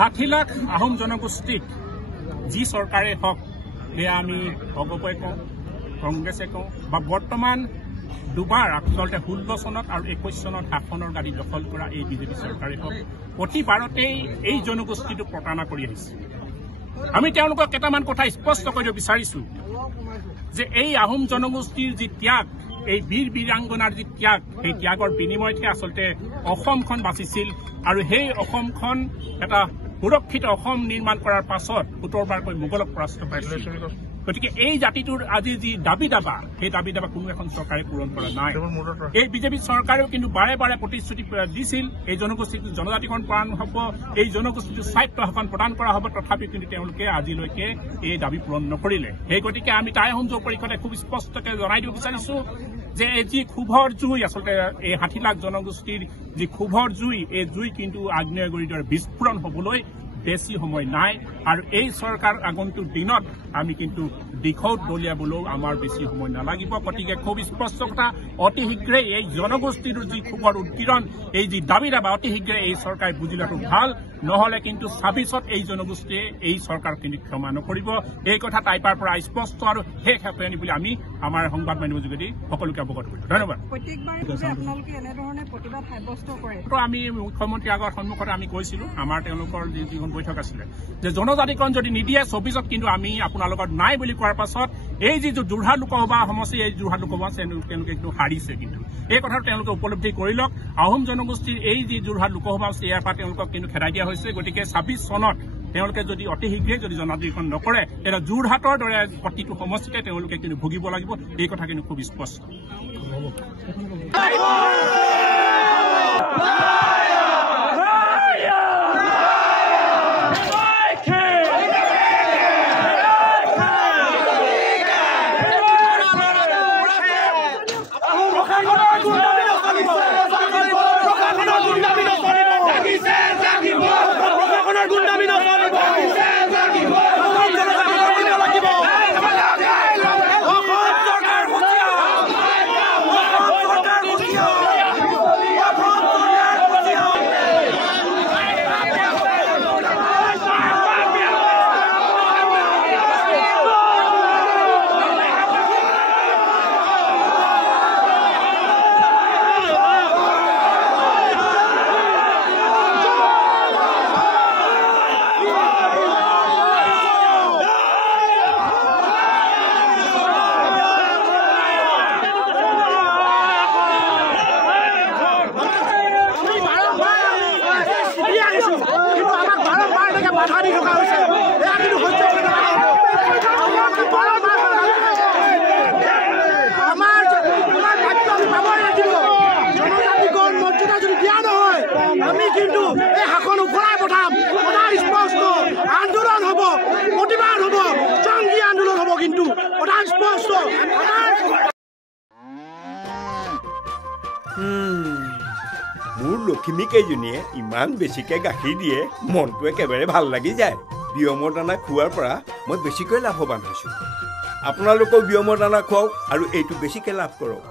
60 লাখ আহোম জনগোষ্ঠীক যি চৰকাৰে হওক সেয়া আমি ভগৱই কওঁ কংগ্ৰেছে কওঁ বা বৰ্তমান দুবাৰ আচলতে 16 চনত আৰু 21 চনত শাসনৰ গাড়ী দখল কৰা এই বিজেপি চৰকাৰে হওক প্ৰতিবাৰতেই এই জনগোষ্ঠীটো প্ৰতাৰণা কৰি আহিছে। আমি তেওঁলোকক কেইটামান কথা স্পষ্ট কৰিব বিচাৰিছো যে এই আহোম জনগোষ্ঠীৰ যি ত্যাগ এই বীৰ বীৰাংগনাৰ যি ত্যাগ সেই ত্যাগৰ বিনিময়তহে আচলতে অসমখন বাচিছিল আৰু সেই অসমখন এটা সুৰক্ষিত অসম নিৰ্মাণ কৰাৰ পাছত 17 বাৰকৈ মোগলক পৰাস্ত পাইছিল। গতিকে এই জাতিটোৰ আজি যি দাবী দাবা সেই দাবী দাবা কোনো এখন চৰকাৰে পূৰণ কৰা নাই। এই বিজেপি চৰকাৰেও কিন্তু বাৰে বাৰে প্ৰতিশ্ৰুতি দিছিল এই জনগোষ্ঠীটো জনজাতিকৰণ প্ৰদান হ'ব, এই জনগোষ্ঠীটো স্বায়ত্ব শাসন প্ৰদান কৰা হ'ব, তথাপিও কিন্তু তেওঁলোকে আজিলৈকে এই দাবী পূৰণ নকৰিলে। সেই গতিকে আমি টাই আহোম যুৱ পৰিষদে খুব স্পষ্টকৈ জনাই দিব বিচাৰিছো যে এই যি ক্ষোভৰ জুই আচলতে এই 60 লাখ জনগোষ্ঠীৰ যি ক্ষোভৰ জুই এই জুই কিন্তু আগ্নেয়গিৰিৰ দৰে বিস্ফোৰণ হ'বলৈ বেছি সময় নাই আৰু এই চৰকাৰ আগন্তুক দিনত আমি কিন্তু দিশত দলিয়াবলৈও আমাৰ বেছি সময় নালাগিব। গতিকে খুব স্পষ্ট কথা অতি শীঘ্ৰেই এই জনগোষ্ঠীৰ যি ক্ষোভৰ উৎকীৰ্ণ এই যি দাবী দাবা অতি শীঘ্ৰে এই চৰকাৰে বুজি লোৱাটো ভাল, নহলে কিন্তু 26ত এই জনগোষ্ঠীয়ে এই চৰকাৰ কিন্তু ক্ষমা নকৰিব। এই কথা টাইপাৰ পৰা স্পষ্ট আৰু শেষ হেপেনি বুলি আমি আমাৰ সংবাদ মাধ্যমৰ যোগেদি সকলোকে অৱগত কৰিছো। ধন্যবাদ। আমি মুখ্যমন্ত্ৰীৰ আগৰ সন্মুখত আমি কৈছিলো আমাৰ তেওঁলোকৰ যিখন বৈঠক আছিলে যে জনজাতিকৰণ যদি নিদিয়ে 24ত কিন্তু আমি আপোনালোকৰ নাই বুলি কোৱাৰ পাছত এই যি যোৰহাট লোকসভা সমষ্টি এই যোৰহাট লোকসভা তেওঁলোকে কিন্তু হাৰিছে। কিন্তু এই কথাটো তেওঁলোকে উপলব্ধি কৰি লওক। আহোম জনগোষ্ঠীৰ এই যি যোৰহাট লোকসভা আছে ইয়াৰ পৰা তেওঁলোকক কিন্তু খেদাই দিয়া হৈছে। গতিকে 26 চনত তেওঁলোকে যদি অতি শীঘ্ৰে যদি জনজাতিকৰণ নকৰে তেতিয়া যোৰহাটৰ দৰে প্ৰতিটো সমষ্টিতে তেওঁলোকে কিন্তু ভুগিব লাগিব। এই কথা কিন্তু খুব স্পষ্ট। আমি কিন্তু এই শাসন ঘূৰাই পঠাম। কথা স্পষ্ট, আন্দোলন হ'ব, প্ৰতিবাদ হ'ব, জংগী আন্দোলন হ'ব, কিন্তু কথা স্পষ্ট। মোৰ লখিমী কেইজনীয়ে ইমান বেছিকৈ গাখীৰ দিয়ে মনটো একেবাৰে ভাল লাগি যায়। বিয়মৰ দানা খোৱাৰ পৰা মই বেছিকৈ লাভৱান হৈছোঁ। আপোনালোকেও বিয়মৰ দানা খুৱাওক আৰু এইটো বেছিকৈ লাভ কৰক।